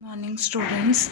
Morning students.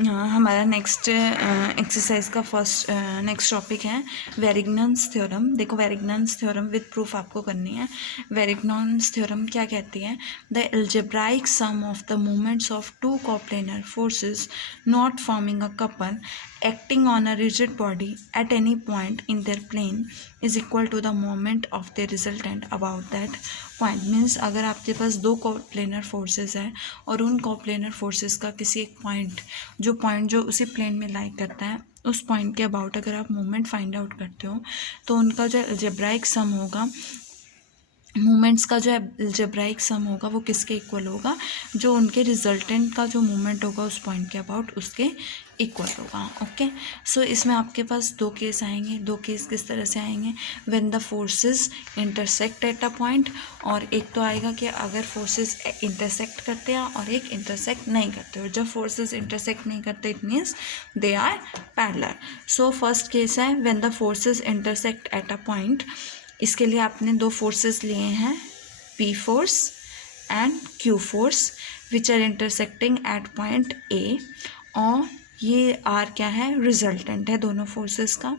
हमारा next exercise का first next topic है वेरिग्नन्स थ्योरम। देखो वेरिग्नन्स थ्योरम विद प्रूफ आपको करनी है। वेरिग्नन्स थ्योरम क्या कहती है? The algebraic sum of the moments of two coplanar forces not forming a couple acting on a rigid body at any point in their plane is equal to the moment of the resultant about that point। Means अगर आपके पास दो coplanar forces है और उन coplanar forces का किसी एक पॉइंट जो उसी प्लेन में लाई करता है, उस पॉइंट के अबाउट अगर आप मोमेंट फाइंड आउट करते हो तो उनका जो अलजेब्राइक सम होगा, मूवमेंट्स का जो अलजेब्राइक सम होगा वो किसके इक्वल होगा? जो उनके रिजल्टेंट का जो मूवमेंट होगा उस पॉइंट के अबाउट उसके इक्वल होगा। ओके, सो इसमें आपके पास दो केस आएंगे। दो केस किस तरह से आएंगे? When the forces intersect at a point, और एक तो आएगा कि अगर फोर्सेस इंटरसेक्ट करते हैं और एक इंटरसेक्ट नहीं करते। और जब फोर्सेस इंटरसेक्ट नहीं करते it means they are parallel. So first case है when the forces intersect at a point. इसके लिए आपने दो फोर्सेस लिए हैं, P force and Q force which are intersecting at point A, और ये R क्या है? रिजल्टेंट है दोनों फोर्सेस का।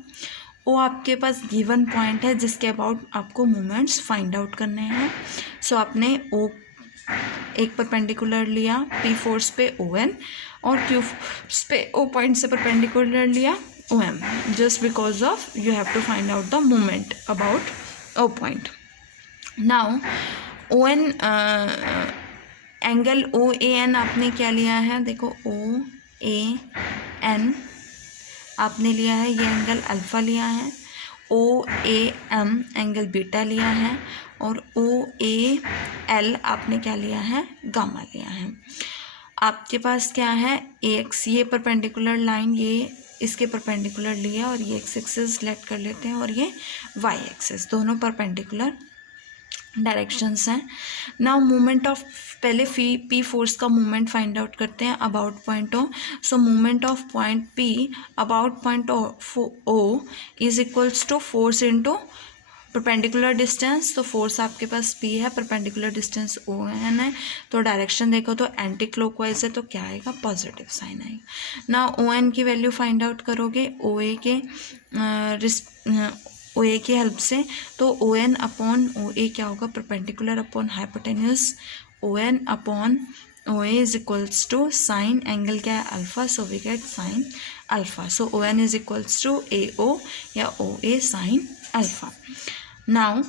O आपके पास गिवन पॉइंट है जिसके अबाउट आपको मोमेंट्स फाइंड आउट करने हैं। सो आपने O एक परपेंडिकुलर लिया P फोर्स पे ON, और Q फोर्स पे O पॉइंट से परपेंडिकुलर लिया OM, just because of you have to find out the moment about O point. Now ON angle OAN आपने क्या लिया है? देखो OAN आपने लिया है, ये एंगल अल्फ़ा लिया है। OAM एंगल बीटा लिया है, और OAL आपने क्या लिया है? गामा लिया है। आपके पास क्या है? AX, ये परपेंडिकुलर लाइन ये इसके परपेंडिकुलर लिया, और ये एक्स एक्सिस सेलेक्ट कर लेते हैं, और ये वाई एक्सिस, दोनों परपेंडिकुलर डायरेक्शंस हैं। नाउ मूवमेंट ऑफ, पहले पी फोर्स का मूवमेंट फाइंड आउट करते हैं about point O. So movement of point P about point O is equals to force into perpendicular distance. तो फोर्स आपके पास P है, परपेंडिकुलर डिस्टेंस ON है, तो डायरेक्शन देखो तो एंटी क्लॉकवाइज है, तो क्या आएगा? पॉजिटिव साइन आएगा। ना ON की वैल्यू फाइंड आउट करोगे OA की हेल्प से, तो ON अपॉन OA क्या होगा? Perpendicular upon hypotenuse. ON upon OA is equals to sine angle क्या है? Alpha, so we get sine alpha. So ON is equals to AO या OA sine alpha. Now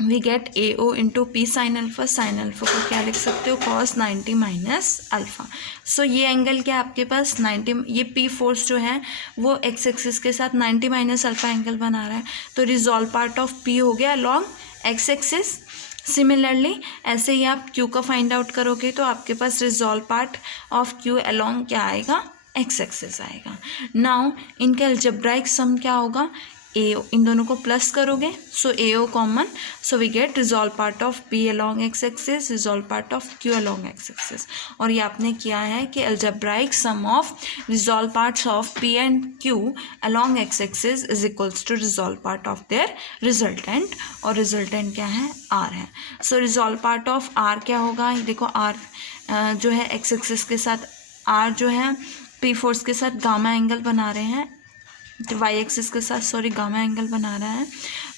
we get AO into P sine alpha. Sine alpha को क्या लिख सकते हो? Cos 90 minus alpha. सो ये angle क्या आपके पास 90, ये P फोर्स जो है वो एक्स एक्सिस के साथ 90 माइनस अल्फा एंगल बना रहा है, तो रिजॉल्व पार्ट ऑफ P हो गया अलॉन्ग एक्स एक्सिस। सिमिलरली ऐसे ही आप Q का फाइंड आउट करोगे तो आपके पास resolve part of Q along क्या आएगा? एक्स एक्सिस आएगा। नाउ इनका अलजेब्राइक सम क्या होगा? AO, इन दोनों को प्लस करोगे, so AO common, so we get resolve part of P along X axis, resolve part of Q along X axis. और ये आपने किया है कि algebraic sum of resolve parts of P and Q along X axis is equals to resolve part of their resultant, और resultant क्या है? R है। सो रिजॉल्व पार्ट ऑफ R क्या होगा? देखो R जो है एक्स एक्सिस के साथ, R जो है P फोर्स के साथ गामा एंगल बना रहे हैं, वाई एक्सिस के साथ सॉरी गामा एंगल बना रहा है,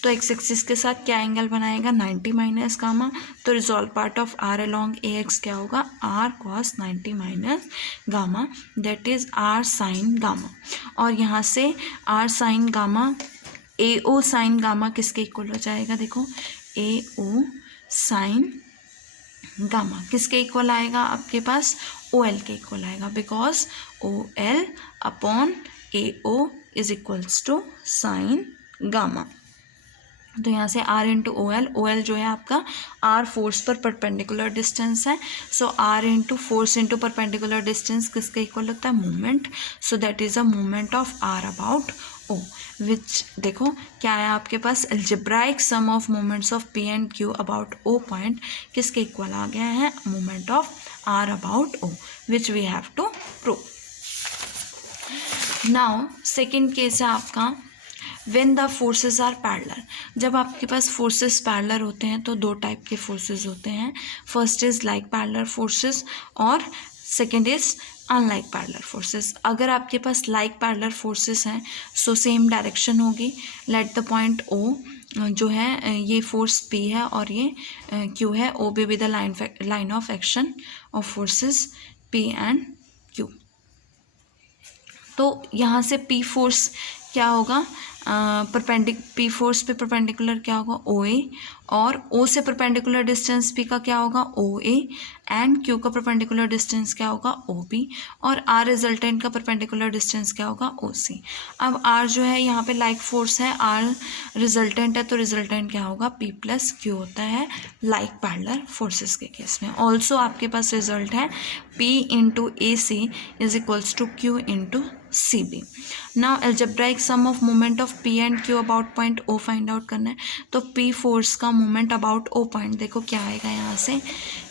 तो एक्स एक्सिस के साथ क्या एंगल बनाएगा? 90 माइनस गामा। तो resolve part of R along AX क्या होगा? R cos 90 minus gamma, that is R sine gamma. और यहाँ से R sine gamma, AO sine gamma किसके इक्वल हो जाएगा? देखो AO साइन गामा किसके इक्वल आएगा? आपके पास OL के इक्वल आएगा, because OL upon AO is equals to sine gamma. तो यहाँ से R इंटू OL जो है आपका R फोर्स पर परपेंडिकुलर डिस्टेंस है, so R into force into perpendicular distance किसके इक्वल होता है? Movement. So that is a movement of R about O, which देखो क्या है आपके पास? Algebraic sum of moments of P and Q about O point किसके इक्वल आ गया है? Moment of R about O, which we have to prove. Now second case है आपका when the forces are parallel. जब आपके पास फोर्सेस पैरेलल होते हैं तो दो टाइप के फोर्सेस होते हैं। First is like parallel forces, और second is unlike parallel forces. अगर आपके पास लाइक पैरेलल फोर्सेस हैं सो सेम डायरेक्शन होगी। लेट द पॉइंट ओ जो है ये फोर्स पी है और ये क्यू है, O B with the line of action of forces P and Q. तो यहाँ से पी फोर्स क्या होगा, पी फोर्स पे परपेंडिकुलर क्या होगा, ओ ए, और ओ से परपेंडिकुलर डिस्टेंस पी का क्या होगा, ओ ए, एंड क्यू का परपेंडिकुलर डिस्टेंस क्या होगा, ओ बी, और आर रिजल्टेंट का परपेंडिकुलर डिस्टेंस क्या होगा, ओ सी। अब आर जो है यहाँ पे लाइक फोर्स है, आर रिजल्टेंट है, तो रिजल्टेंट क्या होगा, पी प्लस क्यू होता है लाइक पैरेलल फोर्सेस के केस में। ऑल्सो आपके पास रिजल्ट है P into A C is equals to Q into C B. Now algebraic sum of moment of P and Q about point O find out करना है। तो P force का moment about O point देखो क्या आएगा यहाँ से,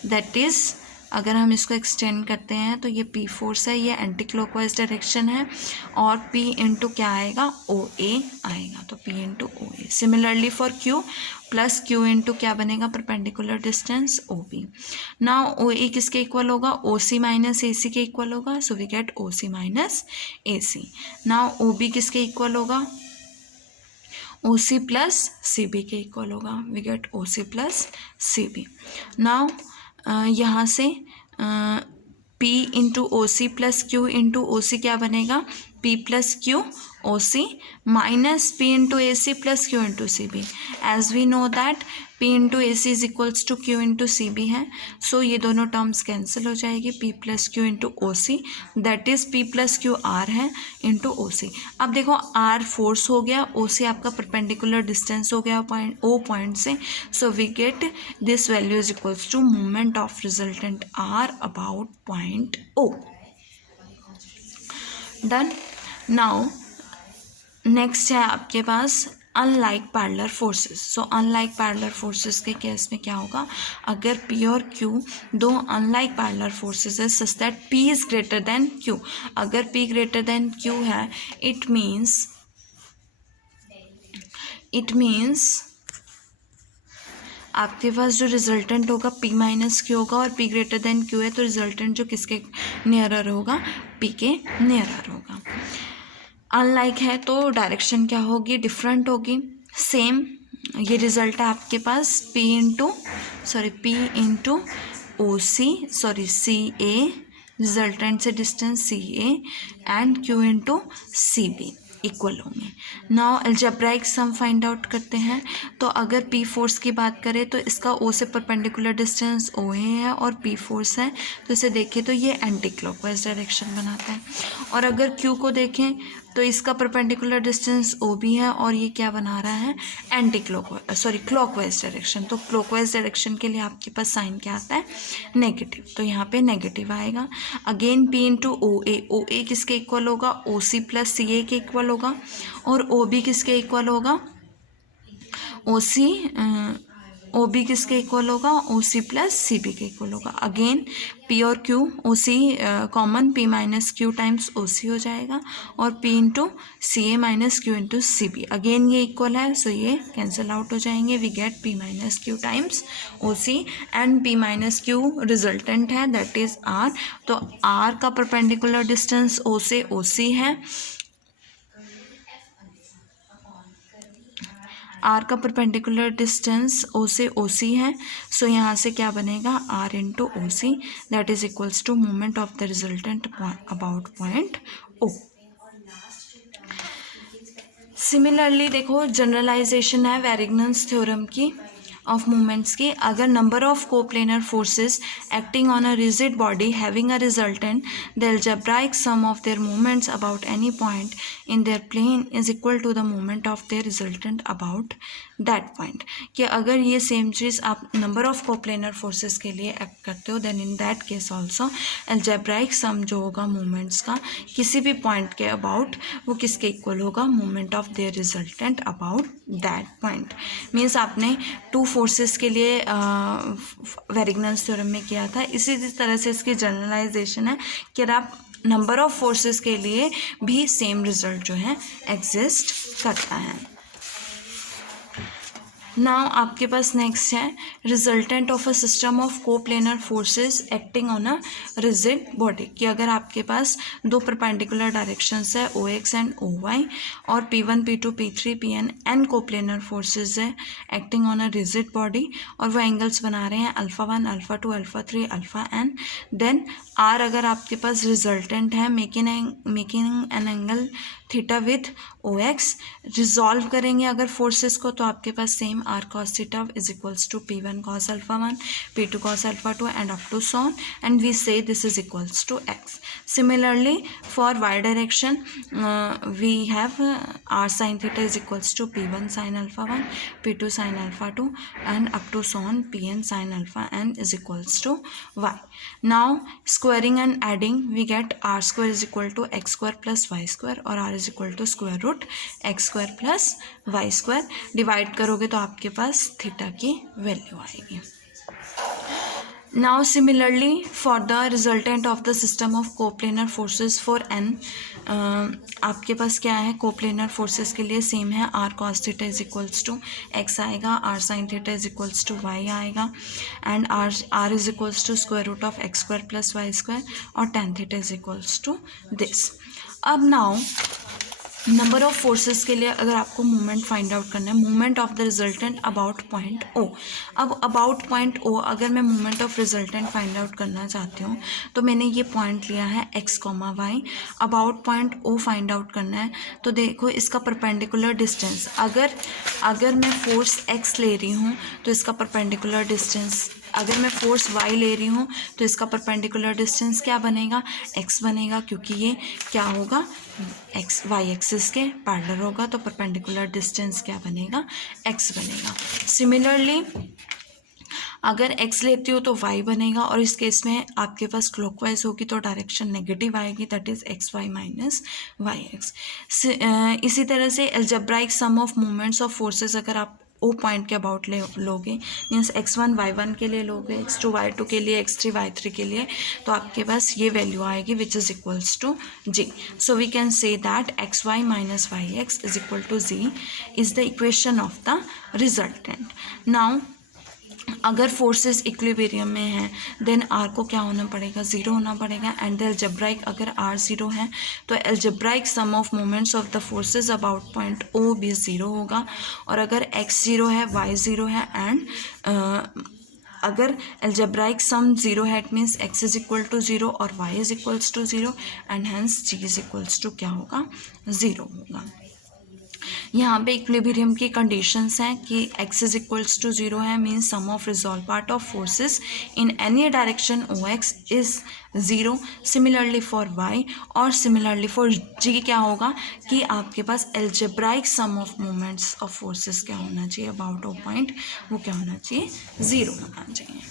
that is अगर हम इसको एक्सटेंड करते हैं तो ये पी फोर्स है, ये एंटी क्लॉकवाइज डायरेक्शन है, और पी इंटू क्या आएगा, ओ ए आएगा, तो P into O A. Similarly for Q plus Q into क्या बनेगा, perpendicular distance O B. Now O A किसके इक्वल होगा, ओ सी माइनस ए सी के इक्वल होगा, so we get O C minus A C. Now O B किसके equal होगा, O C plus C B के equal होगा, we get O C plus C B. Now यहाँ से P into O C plus Q into O C क्या बनेगा, P plus Q O C minus P into A C plus Q into C B. As we know that P into A C is equals to Q into C B है, so ये दोनों terms cancel हो जाएगी, P plus Q into O C, that is P plus Q R है into O C. अब देखो are force हो गया, ओ सी आपका परपेंडिकुलर डिस्टेंस हो गया पॉइंट ओ पॉइंट से, so we get this value is equals to moment of resultant R about point O. Done. Now next है आपके पास unlike parallel forces. So unlike parallel forces के केस में क्या होगा, अगर पी और क्यू दो अनलाइक पैरेलल फोर्सेस है such that P is greater than Q, अगर पी ग्रेटर देन क्यू है इट मीन्स आपके पास जो रिजल्टेंट होगा पी माइनस क्यू होगा, और पी ग्रेटर देन क्यू है तो रिजल्टेंट जो किसके नियरर होगा, पी के नियरर होगा। अनलाइक है तो डायरेक्शन क्या होगी, डिफरेंट होगी। सेम ये रिजल्ट है आपके पास P into O C A, resultant से distance C A, and Q into C B equal होंगे। Now algebraic sum find out करते हैं। तो अगर पी फोर्स की बात करें तो इसका ओ से परपेंडिकुलर डिस्टेंस ओ ए है और पी फोर्स है, तो इसे देखें तो ये एंटी क्लॉकवाइज डायरेक्शन बनाता है। और अगर क्यू को देखें तो इसका परपेंडिकुलर डिस्टेंस ओ बी है और ये क्या बना रहा है, क्लॉकवाइज डायरेक्शन। तो क्लॉकवाइज डायरेक्शन के लिए आपके पास साइन क्या आता है, नेगेटिव, तो यहाँ पे नेगेटिव आएगा। Again P into O A किसके इक्वल होगा, ओ सी प्लस सी ए के इक्वल होगा, और ओ बी किसके इक्वल होगा, ओ बी किसके इक्वल होगा, O C plus C B के इक्वल होगा। अगेन पी और Q, O C common, P minus Q times O C हो जाएगा, और P into C A minus Q into C B, again ये इक्वल है, सो ये कैंसिल आउट हो जाएंगे, we get P minus Q times O C, and P minus Q resultant है that is R. तो आर का perpendicular distance ओ से ओ सी है, आर का परपेंडिकुलर डिस्टेंस ओ से ओ सी है, सो यहाँ से क्या बनेगा, R into O C, that is equals to moment of the resultant about point O. Similarly देखो जनरलाइजेशन है वेरिग्नन्स थ्योरम की ऑफ मोमेंट्स की। अगर number of coplanar forces acting on a rigid body having a resultant, the algebraic sum of their moments about any point in their plane is equal to the moment of their resultant about that point. कि अगर ये same चीज़ आप number of coplanar forces के लिए act करते हो, then in that case also algebraic sum जो होगा मोमेंट्स का किसी भी पॉइंट के अबाउट, वो किसके इक्वल होगा, moment of their resultant about that point. Means आपने टू फोर्सेस के लिए वेरिग्नन्स थ्योरम में किया था, इसी तरह से इसकी जनरलाइजेशन है कि आप नंबर ऑफ फोर्सेस के लिए भी सेम रिजल्ट जो है एग्जिस्ट करता है। नाउ आपके पास नेक्स्ट है resultant of a system of coplanar forces acting on a rigid body, कि अगर आपके पास दो परपेंडिकुलर डायरेक्शंस है O X and O Y और P1 P2 P3 Pn n coplanar forces है acting on a rigid body और वो एंगल्स बना रहे हैं α1 α2 α3 αn, देन आर अगर आपके पास रिजल्टेंट है making an angle theta with O X, resolve करेंगे अगर फोर्सेस को तो आपके पास same R cos theta is equals to P1 cos α1 P2 cos α2 and up to so on, and we say this is equals to x. Similarly for y direction we have r sin theta is equals to P1 sin α1 P2 sin α2 and up to so on Pn sin alpha n is equals to y. Now squaring and adding we get r square is equal to x square plus y square और r is equal to square root x square plus y square. Divide करोगे तो आपके पास theta की value आएगी. Now similarly for the resultant of the system of coplanar forces for n, आपके पास क्या है coplanar forces के लिए सेम है r cos theta is equals to x आएगा, r sin theta is equals to y आएगा and r is equals to square root of x square plus y square और tan theta is equals to this. अब now number of forces के लिए अगर आपको movement find out करना है, movement of the resultant about point O. अब about point O अगर मैं movement of resultant find out करना चाहती हूँ तो मैंने ये पॉइंट लिया है x, y. About point O find out करना है तो देखो इसका परपेंडिकुलर डिस्टेंस, अगर मैं फोर्स x ले रही हूँ तो इसका परपेंडिकुलर डिस्टेंस, अगर मैं फोर्स y ले रही हूँ तो इसका परपेंडिकुलर डिस्टेंस क्या बनेगा, x बनेगा, क्योंकि ये क्या होगा x y एक्सिस के पैरेलल होगा तो परपेंडिकुलर डिस्टेंस क्या बनेगा, x बनेगा. सिमिलरली अगर x लेती हो तो y बनेगा और इस केस में आपके पास क्लॉकवाइज होगी तो डायरेक्शन नेगेटिव आएगी, that is x y minus y x. इसी तरह से algebraic sum of movements of forces अगर आप ओ पॉइंट के अबाउट लोगे, मीन्स x1 y1 के लिए लोगे, x2 y2 के लिए, x3 y3 के लिए, तो आपके पास ये वैल्यू आएगी which is equals to g. So we can say that x y minus y x is equal to z is the equation of the resultant. Now अगर forces equilibrium में हैं then are को क्या होना पड़ेगा, zero होना पड़ेगा. And the algebraic अगर आर ज़ीरो है तो algebraic sum of moments of the forces about point O भी ज़ीरो होगा. और अगर एक्स ज़ीरो है, वाई ज़ीरो है एंड अगर अलजेब्राइक सम ज़ीरो है it means X is equal to zero और Y is equals to zero and hence G is equals to क्या होगा, ज़ीरो होगा. यहाँ पे इक्विलिब्रियम की कंडीशंस हैं कि x is equals to zero है, means sum of resolve part of forces in any direction O X is zero. Similarly for y और सिमिलरली फॉर g क्या होगा कि आपके पास algebraic sum of moments of forces क्या होना चाहिए अबाउट ओ पॉइंट, वो क्या होना चाहिए, ज़ीरो होना चाहिए.